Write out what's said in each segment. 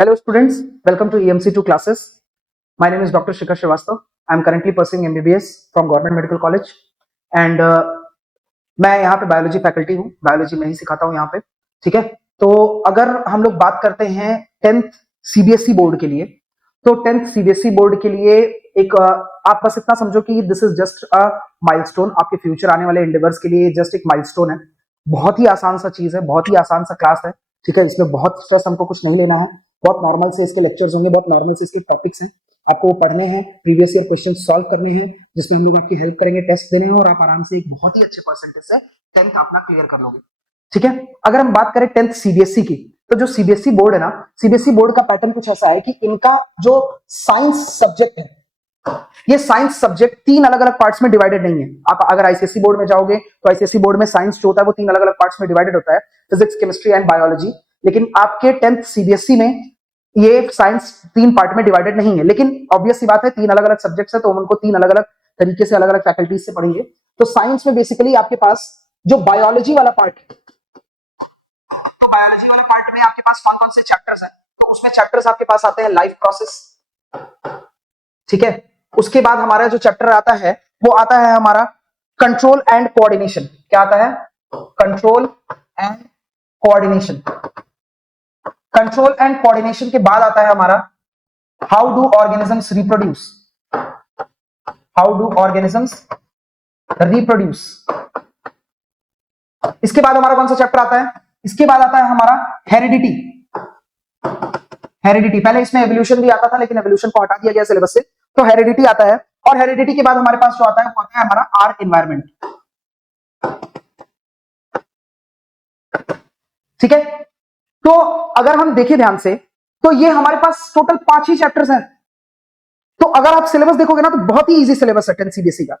Hello students, welcome to EMC2 classes. My name is Dr. Shikhar Srivastava. I am currently pursuing MBBS from Government Medical College and मैं यहाँ पे biology faculty हूँ, biology में ही सिखाता हूँ यहाँ पे, ठीक है। तो अगर हम लोग बात करते हैं 10th CBSE बोर्ड के लिए, तो 10th CBSE बोर्ड के लिए एक आप बस इतना समझो कि this is just a milestone, आपके फ्यूचर आने वाले एंडेवर्स के लिए जस्ट एक माइलस्टोन है। बहुत ही आसान सा चीज है, बहुत ही आसान सा क्लास है, ठीक है। इसमें बहुत स्ट्रेस हमको कुछ नहीं लेना है, बहुत नॉर्मल से इसके लेक्चर्स होंगे, बहुत नॉर्मल से इसके टॉपिक्स हैं, आपको वो पढ़ने हैं, प्रीवियस ईयर क्वेश्चन सॉल्व करने हैं, जिसमें हम लोग आपकी हेल्प करेंगे, टेस्ट देने हैं और आप आराम से एक बहुत ही अच्छे परसेंटेज से 10th अपना क्लियर कर लोगे, ठीक है। अगर हम बात करें 10th CBSE की, तो जो CBSE बोर्ड है ना, CBSE बोर्ड का पैटर्न कुछ ऐसा है कि इनका जो साइंस सब्जेक्ट है, ये साइंस सब्जेक्ट 3 अलग अलग पार्ट्स में डिवाइडेड नहीं है। आप अगर ICSE बोर्ड में जाओगे तो ICSE बोर्ड में साइंस जो होता है वो 3 अलग अलग पार्ट्स में डिवाइडेड होता है, फिजिक्स, केमिस्ट्री एंड बायोलॉजी। लेकिन आपके 10th CBSE में ये साइंस 3 पार्ट में डिवाइडेड नहीं है, लेकिन ऑब्वियस सी बात है 3 अलग अलग सब्जेक्ट्स है तो हम उनको 3 अलग अलग तरीके से अलग अलग फैकल्टीज से पढ़ेंगे। तो साइंस में बेसिकली आपके पास जो बायोलॉजी वाला पार्ट है, तो बायोलॉजी वाले पार्ट में आपके पास कौन कौन से चैप्टर्स हैं, तो उसमें चैप्टर्स आपके पास आते हैं लाइफ प्रोसेस, ठीक है। उसके बाद हमारा जो चैप्टर आता है वो आता है हमारा कंट्रोल एंड कोऑर्डिनेशन। क्या आता है? Control and coordination. Control and coordination के बाद आता है हमारा how do organisms reproduce. How do organisms reproduce. इसके बाद हमारा कौन सा चैप्टर आता है? इसके बाद आता है हमारा हेरिडिटी। हेरिडिटी, पहले इसमें एवोल्यूशन भी आता था लेकिन एवोल्यूशन को हटा दिया गया सिलेबस से, तो हेरिडिटी आता है। और हेरिडिटी के बाद हमारे पास जो आता है वो आता है हमारा आर एनवायरमेंट, ठीक है। तो अगर हम देखें ध्यान से तो ये हमारे पास टोटल 5 ही चैप्टर्स हैं। तो अगर आप सिलेबस देखोगे ना तो बहुत ही इजी सिलेबस है 10th CBSE का,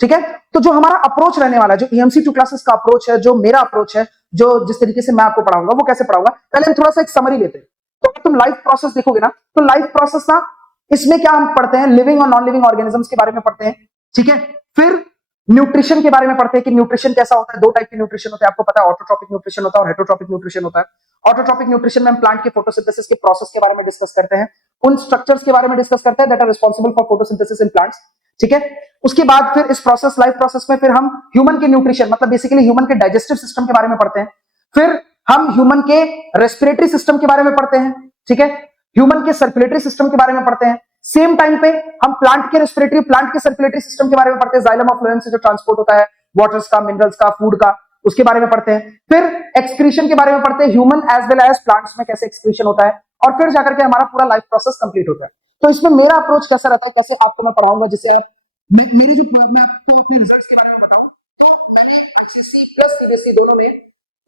ठीक है। तो जो हमारा अप्रोच रहने वाला है, जो EMC2 क्लासेस का अप्रोच है, जो मेरा अप्रोच है, जो जिस तरीके से मैं आपको पढ़ाऊंगा वो कैसे पढ़ाऊंगा, पहले हम थोड़ा सा एक समरी लेते हैं। तो अगर तुम लाइफ प्रोसेस देखोगे ना तो लाइफ प्रोसेस ना, इसमें क्या हम पढ़ते हैं, लिविंग और नॉन लिविंग ऑर्गेनिजम्स के बारे में पढ़ते हैं, ठीक है। फिर न्यूट्रिशन के बारे में पढ़ते हैं कि न्यूट्रिशन कैसा होता है। 2 टाइप के न्यूट्रिशन होते हैं, आपको पता है, ऑटोट्रॉपिक न्यूट्रिशन होता है और हेटरोट्रॉपिक न्यूट्रिशन होता है। ऑटोट्रॉपिक न्यूट्रिशन में हम प्लांट के फोटोसिंथेसिस के प्रोसेस के बारे में डिस्कस करते हैं, उन स्ट्रक्चर्स के बारे में डिस्कस करते हैं that are responsible for photosynthesis in plants, ठीक है। उसके बाद फिर इस प्रोसेस, लाइफ प्रोसेस में फिर हम ह्यूमन के न्यूट्रिशन, मतलब बेसिकली ह्यूमन के डाइजेस्टिव सिस्टम के बारे में पढ़ते हैं। फिर हम ह्यूमन के रेस्पिरेटरी सिस्टम के बारे में पढ़ते हैं, ठीक है। ह्यूमन के सर्कुलेटरी सिस्टम के बारे में पढ़ते हैं। सेम टाइम पे हम प्लांट के रेस्पिरेटरी, प्लांट के सर्कुलेटरी सिस्टम के बारे में पढ़ते हैं, जाइलम और फ्लोएम से जो ट्रांसपोर्ट होता है वाटर्स का, मिनरल्स का, फूड का, उसके बारे में पढ़ते हैं। फिर एक्सक्रीशन के बारे में पढ़ते हैं, human as well as plants में कैसे एक्सक्रीशन होता है, और फिर जाकर के हमारा पूरा लाइफ प्रोसेस कंप्लीट होता है। तो इसमें मेरा अप्रोच कैसा रहता है, कैसे आपको मैं पढ़ाऊंगा, जिससे आप मेरे जो मैं आपको अपने रिजल्ट्स के बारे में बताऊं, तो मैंने ICSE प्लस CBSE दोनों में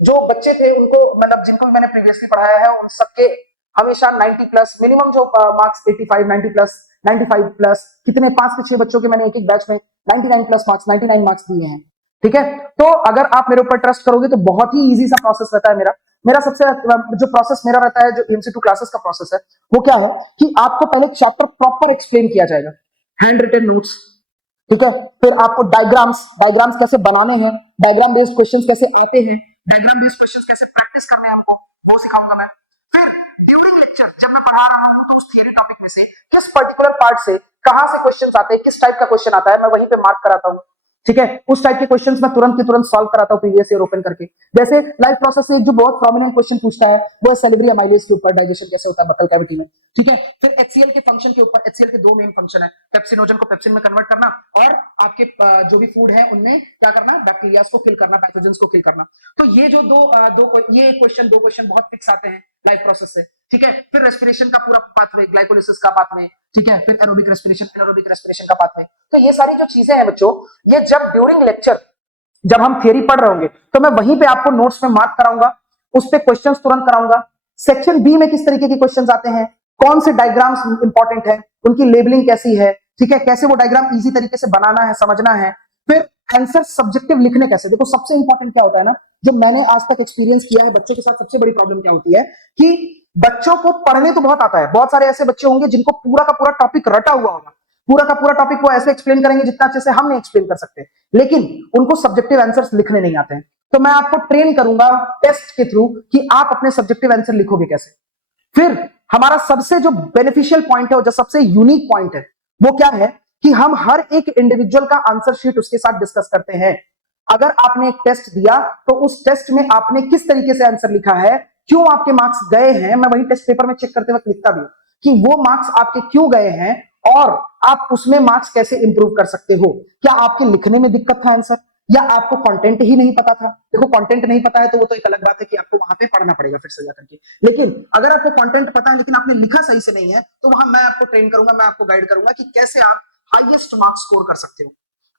जो बच्चे थे उनको, मतलब जिनको मैंने प्रीवियसली पढ़ाया है, उन सबके हमेशा 90 प्लस मिनिमम जो मार्क्स 85, 90 प्लस, 95 प्लस, कितने 5 से 6 बच्चों के मैंने एक एक बैच में 99 प्लस मार्क्स, 99 मार्क्स दिए हैं, ठीक है। तो अगर आप मेरे ऊपर ट्रस्ट करोगे तो बहुत ही इजी सा प्रोसेस रहता है मेरा सबसे जो प्रोसेस मेरा रहता है, जो EMC2 क्लासेस का प्रोसेस है, वो क्या है कि आपको पहले चैप्टर प्रॉपर एक्सप्लेन किया जाएगा, हैंड रिटन नोट्स, ठीक है। फिर आपको डायग्राम्स कैसे बनाने हैं, डायग्राम बेस्ड क्वेश्चंस कैसे आते हैं, डायग्राम बेस्ड क्वेश्चंस कैसे प्रैक्टिस करने हैं हमको, वो सिखाऊंगा मैं। फिर ड्यूरिंग लेक्चर जब मैं पढ़ा रहा हूं तो उस थियरी टॉपिक में से किस पर्टिकुलर पार्ट से कहां से क्वेश्चंस आते हैं, किस टाइप का क्वेश्चन आता है, मैं वहीं पे मार्क कराता हूं, ठीक है। उस टाइप के क्वेश्चंस मैं तुरंत के तुरंत सॉल्व कराता हूं प्रीवियस ईयर ओपन करके। जैसे लाइफ प्रोसेस से एक जो बहुत प्रोमिनेंट क्वेश्चन पूछता है वो है सैलिवरी अमाइलेज के ऊपर, डाइजेशन कैसे होता है बकल कैविटी में, ठीक है। फिर HCl के फंक्शन के ऊपर, HCl के 2 मेन फंक्शन है, पेप्सिनोजन को पेप्सिन में कन्वर्ट करना और आपके जो भी फूड है उनमें क्या करना, बैक्टीरिया को किल करना, पैथोजेंस को किल करना। तो ये जो ये दो क्वेश्चन बहुत फिक्स आते हैं लाइफ प्रोसेस से, ठीक है। फिर रेस्पिरेशन का पूरा पाथवे, ग्लाइकोलिसिस का पाथवे, ठीक है। फिर एरोबिक रेस्पिरेशन, एनारोबिक रेस्पिरेशन का पाथवे। तो ये सारी जो चीजें हैं बच्चों, ये जब ड्यूरिंग लेक्चर जब हम थियरी पढ़ रहे होंगे तो मैं वहीं पे आपको नोट्स में मार्क कराऊंगा, उस पे क्वेश्चंस तुरंत कराऊंगा। सेक्शन बी में किस तरीके के क्वेश्चंस आते हैं, कौन से डायग्राम्स इंपॉर्टेंट है, उनकी लेबलिंग कैसी है, ठीक है, कैसे वो डायग्राम इजी तरीके से बनाना है, समझना है। फिर आंसर सब्जेक्टिव लिखने कैसे, देखो सबसे इंपॉर्टेंट क्या होता है ना, जो मैंने आज तक एक्सपीरियंस किया है बच्चों के साथ, सबसे बड़ी प्रॉब्लम क्या होती है कि बच्चों को पढ़ने तो बहुत आता है, बहुत सारे ऐसे बच्चे होंगे जिनको पूरा का पूरा टॉपिक रटा हुआ होगा, पूरा का पूरा टॉपिक वो ऐसे एक्सप्लेन करेंगे जितना अच्छे से हम नहीं एक्सप्लेन कर सकते, लेकिन उनको सब्जेक्टिव आंसर्स लिखने नहीं आते हैं। तो मैं आपको ट्रेन करूंगा टेस्ट के थ्रू कि आप अपने सब्जेक्टिव आंसर लिखोगे कैसे। फिर हमारा सबसे जो बेनिफिशियल पॉइंट है और जो सबसे यूनिक पॉइंट है वो क्या है कि हम हर एक इंडिविजुअल का आंसर शीट उसके साथ डिस्कस करते हैं। अगर आपने एक टेस्ट दिया तो उस टेस्ट में आपने किस तरीके से आंसर लिखा है, क्यों आपके मार्क्स गए हैं, मैं वही टेस्ट पेपर में चेक करते वक्त लिखता भी हूं कि वो मार्क्स आपके क्यों गए हैं और आप उसमें मार्क्स कैसे इंप्रूव कर सकते हो। क्या आपके लिखने में दिक्कत था आंसर, या आपको कंटेंट ही नहीं पता था। देखो कंटेंट नहीं पता है तो वो तो एक अलग बात है कि आपको वहां पे पढ़ना पड़ेगा फिर से जाकर के, लेकिन अगर आपको कंटेंट पता है लेकिन आपने लिखा सही से नहीं है तो वहां मैं आपको ट्रेन करूंगा, मैं आपको गाइड करूंगा कि कैसे आप हाईएस्ट मार्क्स स्कोर कर सकते हो।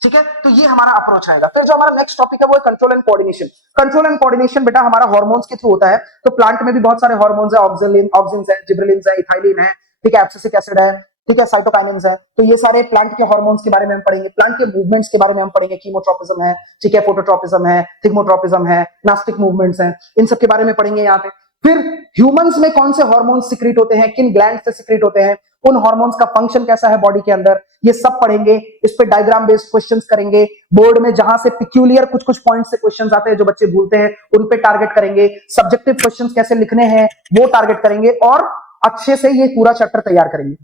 ठीक है, तो ये हमारा अप्रोच रहेगा। फिर जो हमारा नेक्स्ट टॉपिक है वो है control and coordination. Control and coordination बेटा हमारा हार्मोन्स के थ्रू होता है। तो प्लांट में भी बहुत सारे हार्मोन्स है, ऑक्सिन्स है, जिब्रेलिन्स है, इथाइलिन है, ठीक है, एब्सिसिक एसिड है, ठीक है, साइटोकाइनिन्स है। तो ये सारे प्लांट के हार्मोन्स के बारे में हम पढ़ेंगे, प्लांट के मूवमेंट्स के बारे में हम पढ़ेंगे, कीमोट्रोपिज्म है, ठीक है, फोटोट्रोपिज्म है, थिग्मोट्रोपिज्म है, नास्टिक मूवमेंट्स हैं, इन सब के बारे में पढ़ेंगे यहाँ पे। फिर ह्यूमंस में कौन से हार्मोन्स सिक्रीट होते हैं, किन ग्लैंड से सिक्रीट होते हैं, उन हार्मोन्स का फंक्शन कैसा है बॉडी के अंदर, ये सब पढ़ेंगे। इस पे डायग्राम बेस्ड क्वेश्चंस करेंगे। बोर्ड में जहां से पिक्यूलियर कुछ कुछ पॉइंट्स से क्वेश्चंस आते हैं जो बच्चे भूलते हैं उन पे टारगेट करेंगे। सब्जेक्टिव क्वेश्चंस कैसे लिखने हैं वो टारगेट करेंगे और अच्छे से ये पूरा चैप्टर तैयार करेंगे।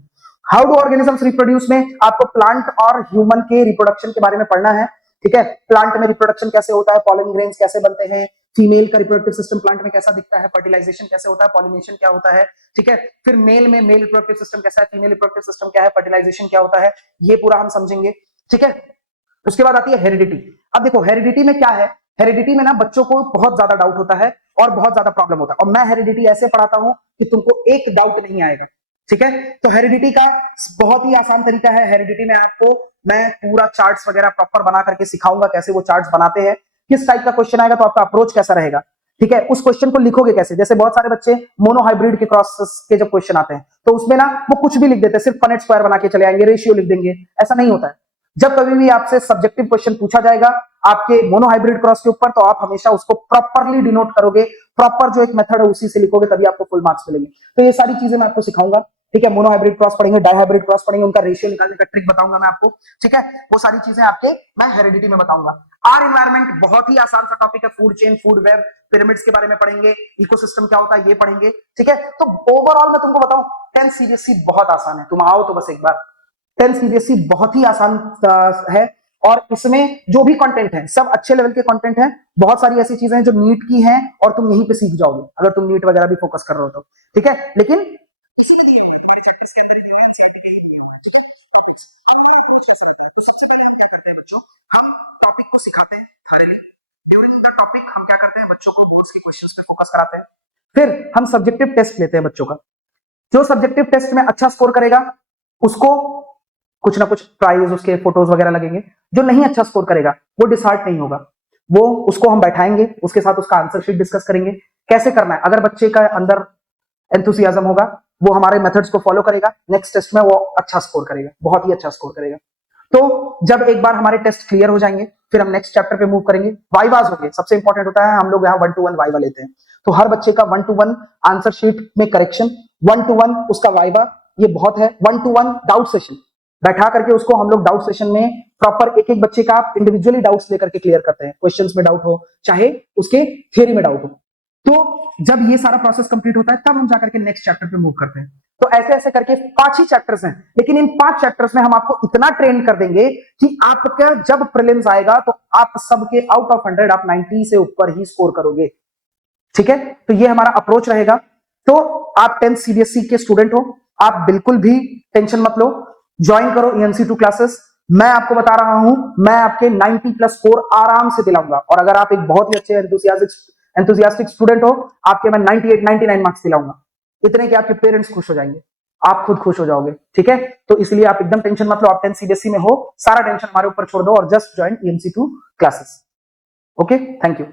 हाउ डू ऑर्गेनिजम्स रिप्रोड्यूस में आपको प्लांट और ह्यूमन के रिप्रोडक्शन के बारे में पढ़ना है। ठीक है, प्लांट में रिप्रोडक्शन कैसे होता है, पॉलन ग्रेन्स कैसे बनते हैं, फीमेल का रिप्रोडक्टिव सिस्टम प्लांट में कैसा दिखता है, फर्टिलाइजेशन कैसे होता है, पॉलिनेशन क्या होता है। ठीक है, फिर मेल में मेल रिप्रोडक्टिव सिस्टम कैसा है, फीमेल रिप्रोडक्टिव सिस्टम क्या है, फर्टिलाइजेशन क्या होता है, ये पूरा हम समझेंगे। ठीक है, उसके बाद आती है हेरिडिटी। अब देखो हेरिडिटी में क्या है, हेरिडिटी में ना बच्चों को बहुत ज्यादा डाउट होता है और बहुत ज्यादा प्रॉब्लम होता है, और मैं हेरिडिटी ऐसे पढ़ाता हूं कि तुमको एक डाउट नहीं आएगा। ठीक है, तो हेरिडिटी का बहुत ही आसान तरीका है। हेरिडिटी में आपको मैं पूरा चार्ट्स वगैरह प्रॉपर बना करके सिखाऊंगा कैसे वो चार्ट्स बनाते हैं, किस टाइप का क्वेश्चन आएगा तो आपका अप्रोच कैसा रहेगा। ठीक है, उस क्वेश्चन को लिखोगे कैसे, जैसे बहुत सारे बच्चे मोनोहाइब्रिड के क्रॉस के जब क्वेश्चन आते हैं तो उसमें ना वो कुछ भी लिख देते हैं, सिर्फ पनेट स्क्वायर बना के चले आएंगे, रेशियो लिख देंगे। ऐसा नहीं होता है। जब कभी भी आपसे सब्जेक्टिव क्वेश्चन पूछा जाएगा आपके मोनोहाइब्रिड क्रॉस के ऊपर, तो आप हमेशा उसको प्रॉपरली डिनोट करोगे, प्रॉपर जो एक मेथड है उसी से लिखोगे, तभी आपको फुल मार्क्स मिलेंगे। तो ये सारी चीजें मैं आपको सिखाऊंगा। ठीक है, मोनोहाइब्रिड क्रॉस पढ़ेंगे, डाइहाइब्रिड क्रॉस पढ़ेंगे, उनका रेशियो निकालने का ट्रिक बताऊंगा मैं आपको। ठीक है, वो सारी चीजें आपके मैं हेरिडिटी में बताऊंगा। आर एनवायरमेंट बहुत ही आसान सा टॉपिक है, food chain, food web, pyramids के बारे में पढ़ेंगे, इकोसिस्टम क्या होता है ये पढ़ेंगे। ठीक है, तो ओवरऑल मैं तुमको बताऊं 10 सीबीएसई बहुत आसान है, तुम आओ तो बस एक बार। 10 सीबीएसई बहुत ही आसान है और इसमें जो भी कंटेंट है सब अच्छे लेवल के कंटेंट है। बहुत सारी ऐसी चीजें हैं जो नीट की हैं और तुम यहीं पे सीख जाओगे अगर तुम नीट वगैरह भी फोकस कर रहे हो तो। ठीक है, लेकिन हम टॉपिक को सिखाते हैं thoroughly। ड्यूरिंग द टॉपिक हम क्या करते हैं, बच्चों को बुक्स के क्वेश्चंस पे फोकस कराते हैं। फिर हम सब्जेक्टिव टेस्ट लेते हैं बच्चों का। जो सब्जेक्टिव टेस्ट में अच्छा स्कोर करेगा उसको कुछ ना कुछ प्राइज, उसके फोटोज वगैरह लगेंगे। जो नहीं अच्छा स्कोर करेगा वो डिसहार्ट नहीं होगा, वो उसको हम बैठाएंगे, उसके साथ उसका आंसर शीट डिस्कस करेंगे कैसे करना है। अगर बच्चे का अंदर एंथुसियाज्म होगा वो हमारे मेथड्स को फॉलो करेगा, नेक्स्ट टेस्ट में वो अच्छा स्कोर करेगा, बहुत ही अच्छा स्कोर करेगा। तो जब एक बार हमारे टेस्ट क्लियर हो जाएंगे फिर हम नेक्स्ट चैप्टर पे मूव करेंगे। वाइवाज होंगे, सबसे इंपॉर्टेंट होता है, हम लोग यहाँ 1-to-1 वाइवा लेते हैं। तो हर बच्चे का 1-to-1 आंसर शीट में करेक्शन, 1-to-1 उसका वाइवा, ये बहुत है। 1-to-1 डाउट सेशन बैठा करके उसको हम लोग डाउट सेशन में प्रॉपर एक एक बच्चे का इंडिविजुअली डाउट्स लेकर के क्लियर करते हैं, क्वेश्चंस में डाउट हो चाहे उसके थ्योरी में डाउट हो। तो जब ये सारा प्रोसेस कंप्लीट होता है तब हम जाकर के नेक्स्ट चैप्टर पे मूव करते हैं। तो ऐसे ऐसे करके 5 ही चैप्टर्स हैं, लेकिन इन 5 चैप्टर्स में हम आपको इतना ट्रेन कर देंगे कि आपका जब प्रीलिम्स आएगा तो आप सबके आउट ऑफ 100 आप 90 से ऊपर ही स्कोर करोगे। ठीक है, तो ये हमारा अप्रोच रहेगा। तो आप 10th सीबीएसई के स्टूडेंट हो, आप बिल्कुल भी टेंशन मत लो, ज्वाइन करो EMC2 क्लासेस। मैं आपको बता रहा हूं, मैं आपके 90+ स्कोर आराम से दिलाऊंगा। और अगर आप एक बहुत ही अच्छे एंथुसियास्टिक स्टूडेंट हो, आपके मैं 98-99 मार्क्स दिलाऊंगा, इतने कि आपके पेरेंट्स खुश हो जाएंगे, आप खुद खुश हो जाओगे। ठीक है, तो इसलिए आप एकदम टेंशन मत लो, आप 10th सीबीएसई में हो, सारा टेंशन हमारे ऊपर छोड़ दो और just join EMC2 classes. Okay, thank you.